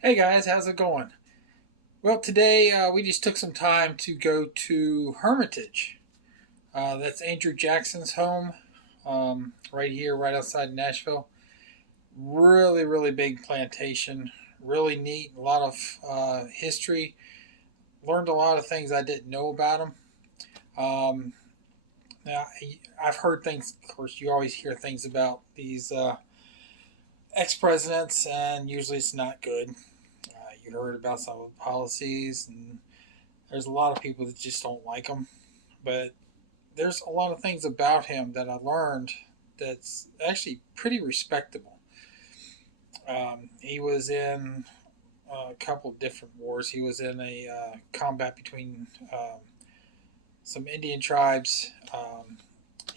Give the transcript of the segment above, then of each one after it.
Hey guys, how's it going? Well, today we just took some time to go to Hermitage. That's Andrew Jackson's home, right here, right outside Nashville. Really, really big plantation. Really neat. A lot of history. Learned a lot of things I didn't know about him. Um, now, I've heard things. Of course, you always hear things about these ex presidents, and usually it's not good. You heard about some of the policies, and there's a lot of people that just don't like him. But there's a lot of things about him that I learned that's actually pretty respectable. He was in a couple of different wars. He was in a combat between some Indian tribes,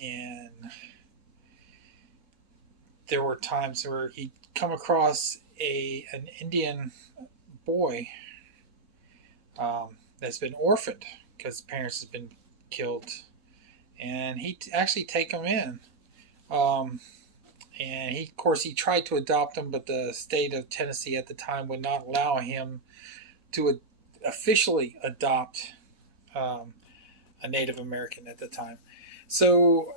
and there were times where he'd come across an Indian boy that's been orphaned because his parents have been killed, and he actually take him in. Um, and of course, he tried to adopt him, but the state of Tennessee at the time would not allow him to officially adopt um, a Native American at the time. So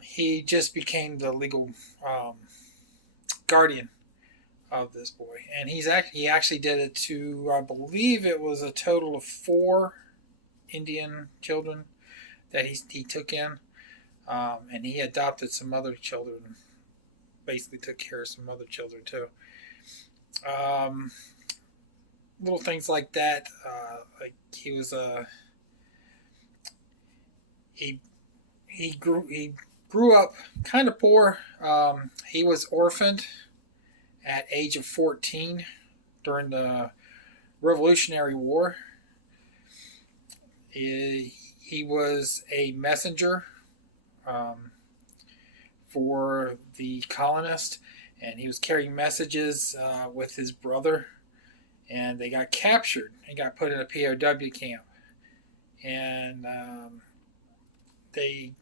he just became the legal um, guardian of this boy, and he actually did it to, I believe it was a total of four Indian children that he took in, and he adopted some other children. Basically, took care of some other children too. Um, Little things like that. Like he he grew up kind of poor. He was orphaned at age of 14 during the Revolutionary War. He was a messenger um, for the colonists, and he was carrying messages with his brother, and they got captured and got put in a POW camp. And they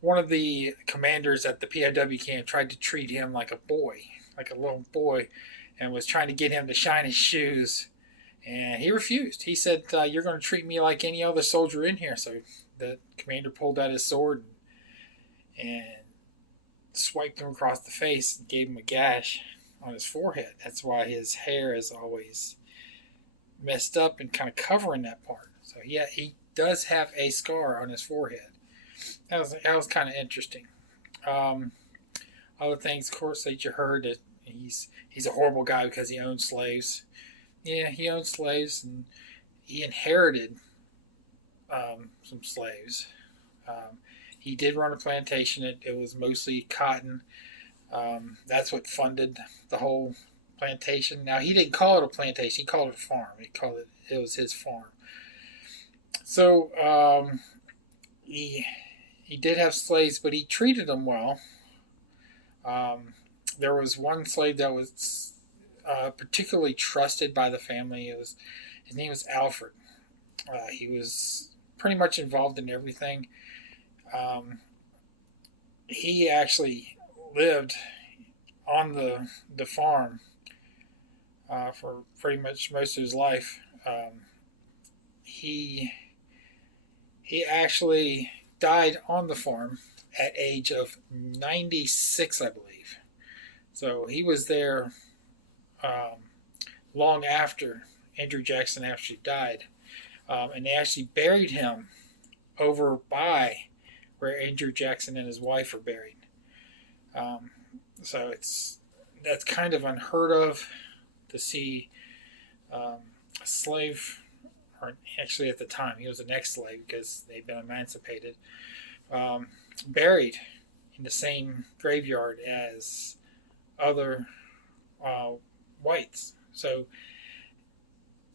one of the commanders at the POW camp tried to treat him like a boy, like a little boy, and was trying to get him to shine his shoes. And he refused. He said, "You're going to treat me like any other soldier in here." So the commander pulled out his sword and swiped him across the face and gave him a gash on his forehead. That's why his hair is always messed up and kind of covering that part. So yeah, he does have a scar on his forehead. That was kind of interesting. Um, Other things, of course, that you heard that he's a horrible guy because he owned slaves. Yeah, he owned slaves, and he inherited some slaves. Um, he did run a plantation. It was mostly cotton. That's what funded the whole plantation. Now he didn't call it a plantation; he called it a farm. It was his farm. So he he did have slaves, but he treated them well. Um, there was one slave that was particularly trusted by the family. His name was Alfred. He was pretty much involved in everything. Um, he actually lived on the farm for pretty much most of his life. He he actually died on the farm at age of 96, I believe. So he was there um, long after Andrew Jackson actually died, and they actually buried him over by where Andrew Jackson and his wife are buried. Um, so that's kind of unheard of to see a slave, or actually at the time he was an ex-slave because they'd been emancipated, um, buried in the same graveyard as other uh, whites. So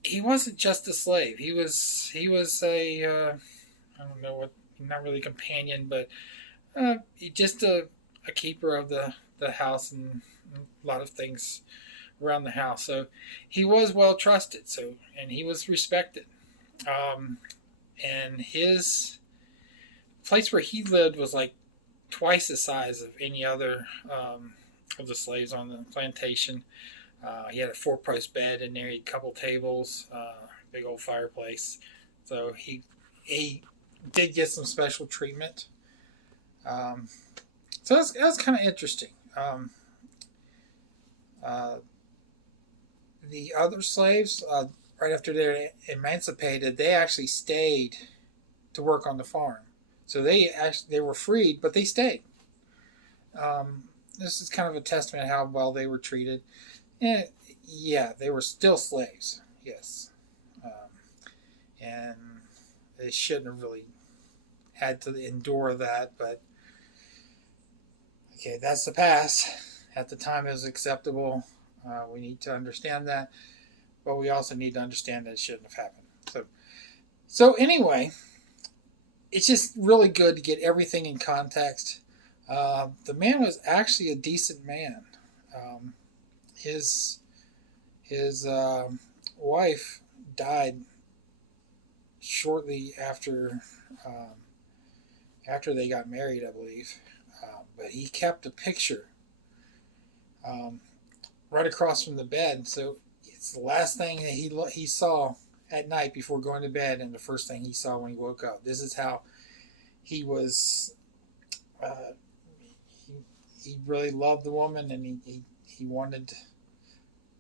he wasn't just a slave. He was a I don't know what, not really a companion, but just a keeper of the house and a lot of things around the house. So he was well trusted. So and he was respected. Um, and his place where he lived was like twice the size of any other of the slaves on the plantation. He had a four-post bed in there, he had a couple tables, big old fireplace. So he did get some special treatment. Um, so that's kind of interesting. Uh, the other slaves, right after they're emancipated, they actually stayed to work on the farm. So they were freed, but they stayed. This is kind of a testament to how well they were treated. And yeah, they were still slaves. Yes, and they shouldn't have really had to endure that. But okay, that's the past. At the time, it was acceptable. We need to understand that, but we also need to understand that it shouldn't have happened. So anyway, it's just really good to get everything in context. The man was actually a decent man. Um, his wife died shortly after they got married, I believe. But he kept a picture um, right across from the bed, so it's the last thing that he saw at night before going to bed, and the first thing he saw when he woke up. This is how he was. Uh, he really loved the woman, and he wanted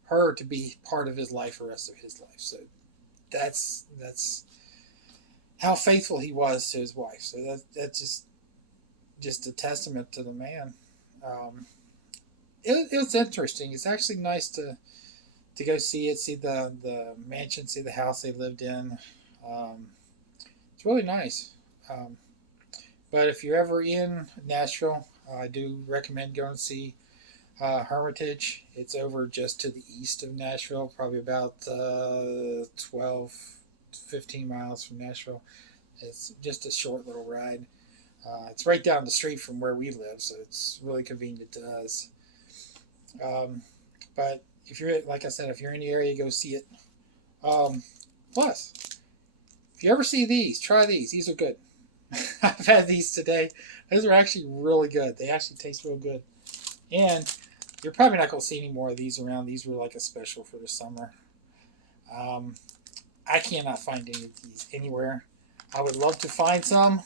her to be part of his life the rest of his life. So that's how faithful he was to his wife. So that's just a testament to the man. Um, it was interesting. It's actually nice to go see it, see the mansion, see the house they lived in. It's really nice. Um, but if you're ever in Nashville, I do recommend going to see Hermitage. It's over just to the east of Nashville, probably about 12 to 15 miles from Nashville. It's just a short little ride. It's right down the street from where we live, so it's really convenient to us. But if you're, like I said, if you're in the area, go see it. Um, Plus, if you ever see these, try these. These are good. I've had these today. Those are actually really good. They actually taste real good. And you're probably not going to see any more of these around. These were like a special for the summer. I cannot find any of these anywhere. I would love to find some,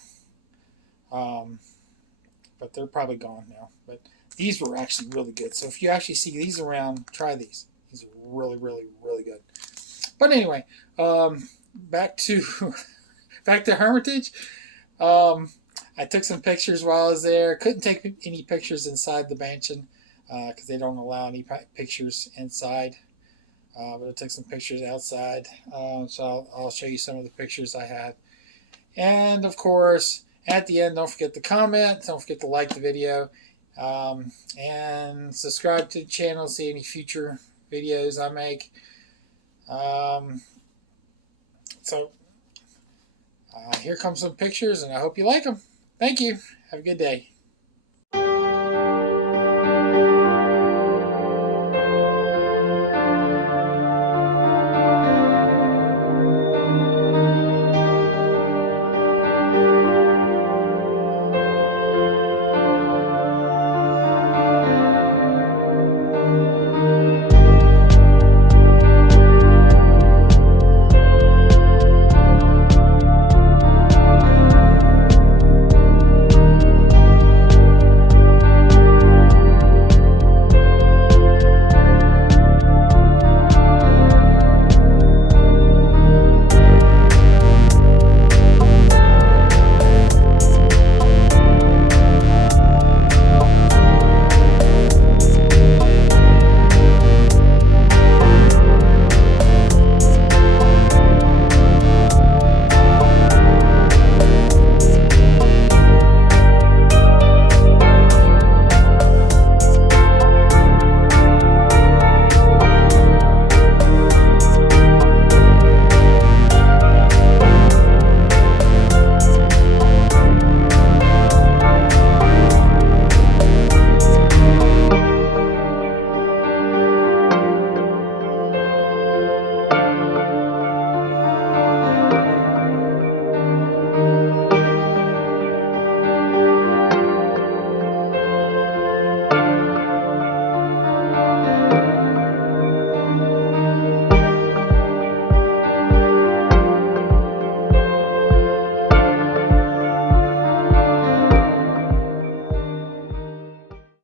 but they're probably gone now. But these were actually really good. So if you actually see these around, try these. These are really, really, really good. But anyway, back to back to Hermitage. I took some pictures while I was there. Couldn't take any pictures inside the mansion because they don't allow any pictures inside. But I took some pictures outside. So I'll show you some of the pictures I had. And of course, at the end, don't forget to comment. Don't forget to like the video. And subscribe to the channel to see any future videos I make. So here come some pictures, and I hope you like them. Thank you. Have a good day.